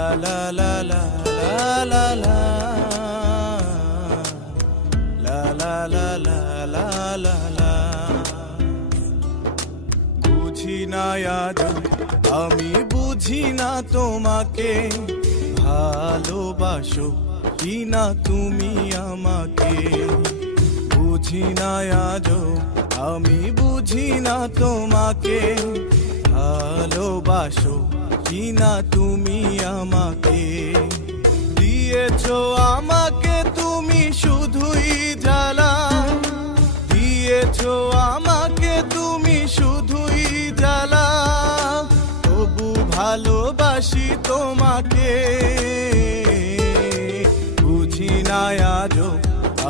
la la la la la la la la la la la la বুঝি না আজ আমি বুঝি না তোমাকে ভালোবাসো কি না তুমি আমাকে বুঝি না আজ আমি বুঝি না তোমাকে ভালোবাসো কি না তুমি আমাকে দিয়েছো আমাকে তুমি শুধুই জ্বালা দিয়েছো আমাকে তুমি শুধুই জ্বালা তবু ভালোবাসি তোমাকে বুঝি না আজ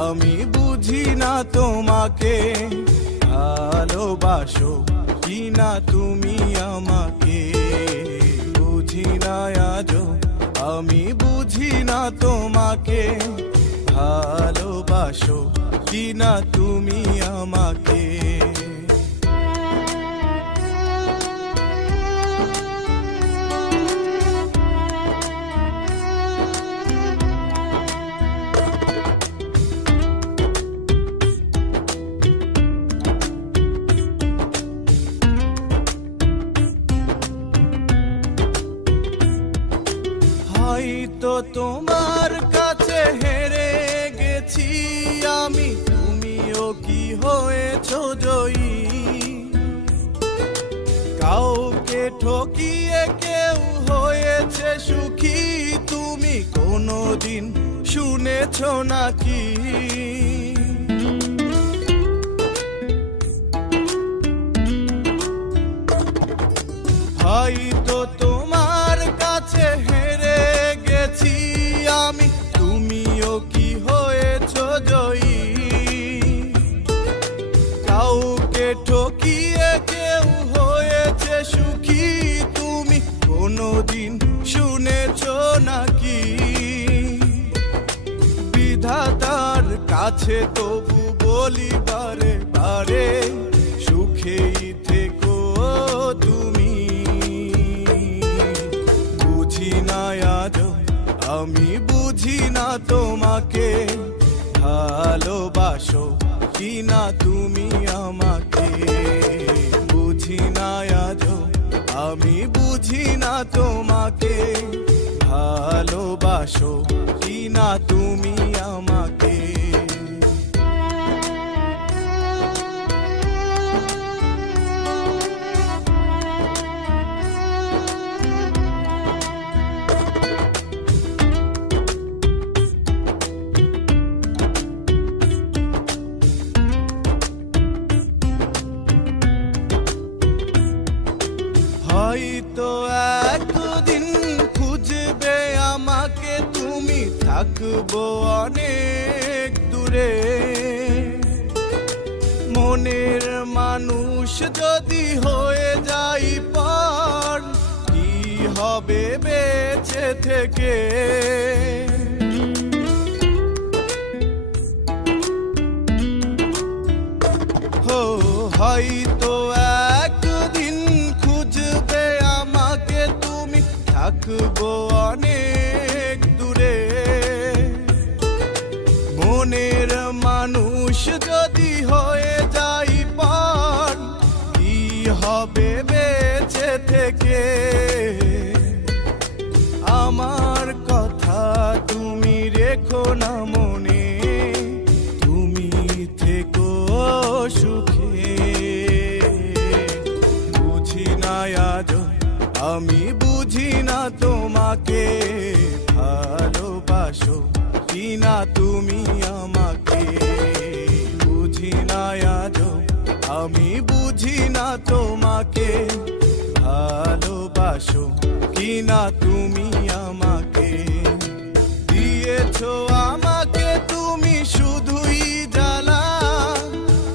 আমি বুঝি না তোমাকে ভালোবাসো কি না তুমি আমাকে বুঝি না আজ আমি বুঝি না তোমাকে ভালোবাসো কি না তুমি আমাকে হয়তো তোমার কাছে হেরে গেছি আমি তুমিও কি হয়েছো জয়ী কাউকে ঠকিয়ে কেউ হয়েছে সুখী তুমি কোনোদিন শুনেছো নাকি হয়তো তোমার কাছে হেরে গেছি আমি তুমিও কি হয়েছো জয়ী কাউকে ঠকিয়ে কেউ হয়েছে সুখী তুমি কোনোদিন শুনেছো নাকি বিধাতার কাছে তবু বলি বারে বারে সুখেই থেকো তুমি বুঝি না আজ আমি বুঝি না তোমাকে ভালোবাসো কি না তুমি আমাকে বুঝি না আজ আমি বুঝি না তোমাকে ভালোবাসো কি না তুমি আমাকে হয়তো একদিন খুঁজবে আমাকে তুমি থাকবো অনেক দূরে মনের মানুষ যদি হয়ে যাই পর কি হবে বেঁচে থেকে হয়তো একদিন খুঁজবে আমাকে তুমি থাকবো অনেক দূরে মনের মানুষ যদি হয়ে যাই পর কি হবে বেঁচে থেকে আমার কথা তুমি রেখো না মনে তুমি থেকো সুখে বুঝি না আজ আমি বুঝি না তোমাকে ভালোবাসো কি না তুমি আমাকে বুঝি না আজ আমি বুঝি না তোমাকে ভালোবাসো কি না তুমি আমাকে দিয়েছো আমাকে তুমি শুধুই জ্বালা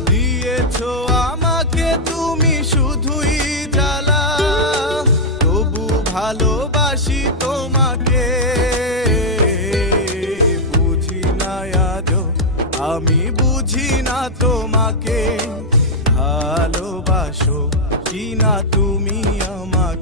দিয়েছো আমাকে তুমি শুধুই জ্বালা তবু ভালোবাসি তোমাকে বুঝি না আজ আমি বুঝি না তোমাকে ভালোবাসো কি না তুমি আমাকে